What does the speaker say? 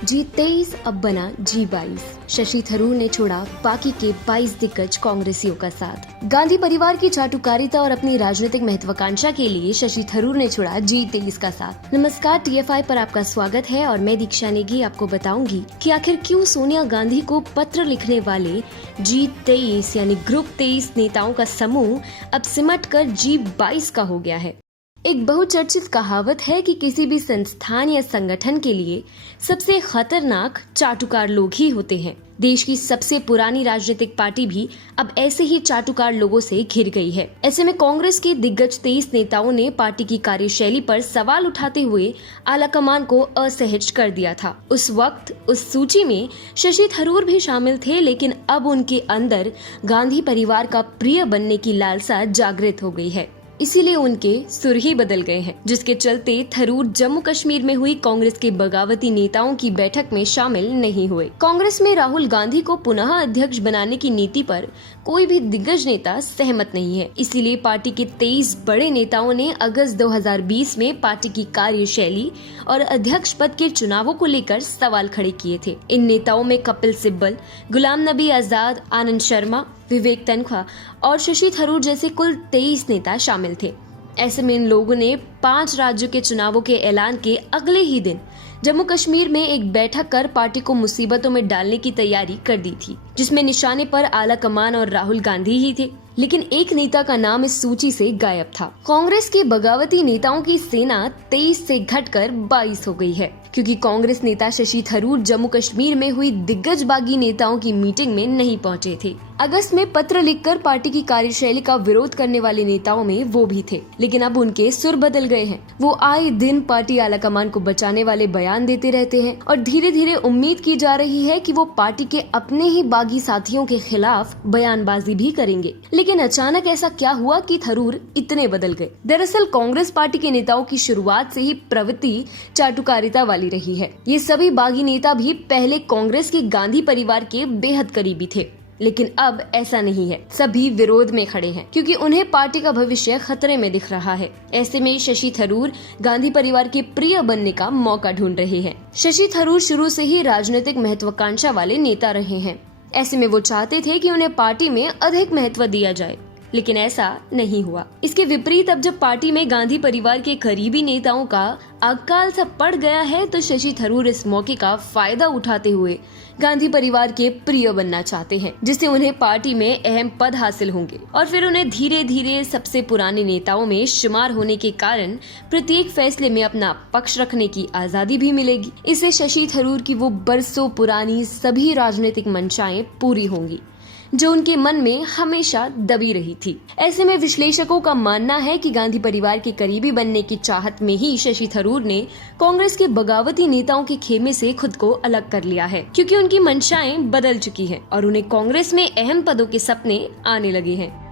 G23 अब बना G22। Shashi Tharoor ने छोड़ा बाकी के 22 दिग्गज कांग्रेसियों का साथ। गांधी परिवार की चाटुकारिता और अपनी राजनीतिक महत्वाकांक्षा के लिए शशि थरूर ने छोड़ा G23 का साथ। नमस्कार, TFI पर आपका स्वागत है और मैं दीक्षा नेगी आपको बताऊंगी कि आखिर क्यों सोनिया गांधी को पत्र लिखने वाले G23 यानी ग्रुप 23 नेताओं का समूह अब सिमट कर G22 का हो गया है। एक बहुचर्चित कहावत है कि किसी भी संस्थान या संगठन के लिए सबसे खतरनाक चाटुकार लोग ही होते हैं। देश की सबसे पुरानी राजनीतिक पार्टी भी अब ऐसे ही चाटुकार लोगों से घिर गई है। ऐसे में कांग्रेस के दिग्गज 23 नेताओं ने पार्टी की कार्यशैली पर सवाल उठाते हुए आलाकमान को असहज कर दिया था। उस वक्त उस सूची में शशि थरूर भी शामिल थे, लेकिन अब उनके अंदर गांधी परिवार का प्रिय बनने की लालसा जागृत हो गई है। इसीलिए उनके सुर ही बदल गए हैं, जिसके चलते थरूर जम्मू कश्मीर में हुई कांग्रेस के बगावती नेताओं की बैठक में शामिल नहीं हुए। कांग्रेस में राहुल गांधी को पुनः अध्यक्ष बनाने की नीति पर कोई भी दिग्गज नेता सहमत नहीं है। इसीलिए पार्टी के 23 बड़े नेताओं ने अगस्त 2020 में पार्टी की कार्यशैली और अध्यक्ष पद के चुनावों को लेकर सवाल खड़े किए थे। इन नेताओं में कपिल सिब्बल, गुलाम नबी आजाद, आनंद शर्मा, विवेक तन्खा और शशि थरूर जैसे कुल 23 नेता शामिल थे। ऐसे में इन लोगों ने 5 राज्यों के चुनावों के ऐलान के अगले ही दिन जम्मू कश्मीर में एक बैठक कर पार्टी को मुसीबतों में डालने की तैयारी कर दी थी, जिसमें निशाने पर आला कमान और राहुल गांधी ही थे। लेकिन एक नेता का नाम इस सूची से गायब था। कांग्रेस के बगावती नेताओं की सेना 23 से घटकर 22 हो गई है, क्योंकि कांग्रेस नेता शशि थरूर जम्मू कश्मीर में हुई दिग्गज बागी नेताओं की मीटिंग में नहीं पहुंचे थे। अगस्त में पत्र लिखकर पार्टी की कार्यशैली का विरोध करने वाले नेताओं में वो भी थे, लेकिन अब उनके सुर बदल गए हैं। वो आए दिन पार्टी आलाकमान को बचाने वाले बयान देते रहते हैं और धीरे धीरे उम्मीद की जा रही है कि वो पार्टी के अपने ही बागी साथियों के खिलाफ बयानबाजी भी करेंगे। लेकिन अचानक ऐसा क्या हुआ कि थरूर इतने बदल गए? दरअसल कांग्रेस पार्टी के नेताओं की शुरुआत से ही प्रवृत्ति चाटुकारिता वाली रही है। ये सभी बागी नेता भी पहले कांग्रेस के गांधी परिवार के बेहद करीबी थे, लेकिन अब ऐसा नहीं है। सभी विरोध में खड़े हैं, क्योंकि उन्हें पार्टी का भविष्य खतरे में दिख रहा है। ऐसे में शशि थरूर गांधी परिवार के प्रिय बनने का मौका ढूंढ रहे हैं। शशि थरूर शुरू से ही राजनीतिक महत्वाकांक्षा वाले नेता रहे हैं। ऐसे में वो चाहते थे कि उन्हें पार्टी में अधिक महत्व दिया जाए, लेकिन ऐसा नहीं हुआ। इसके विपरीत अब जब पार्टी में गांधी परिवार के करीबी नेताओं का अकाल सा पड़ गया है, तो शशि थरूर इस मौके का फायदा उठाते हुए गांधी परिवार के प्रिय बनना चाहते हैं, जिससे उन्हें पार्टी में अहम पद हासिल होंगे और फिर उन्हें धीरे धीरे सबसे पुराने नेताओं में शुमार होने के कारण प्रत्येक फैसले में अपना पक्ष रखने की आजादी भी मिलेगी। इससे शशि थरूर की वो बरसों पुरानी सभी राजनीतिक मंशाएं पूरी होंगी जो उनके मन में हमेशा दबी रही थी। ऐसे में विश्लेषकों का मानना है कि गांधी परिवार के करीबी बनने की चाहत में ही शशि थरूर ने कांग्रेस के बगावती नेताओं के खेमे से खुद को अलग कर लिया है, क्योंकि उनकी मंशाएं बदल चुकी हैं और उन्हें कांग्रेस में अहम पदों के सपने आने लगे हैं।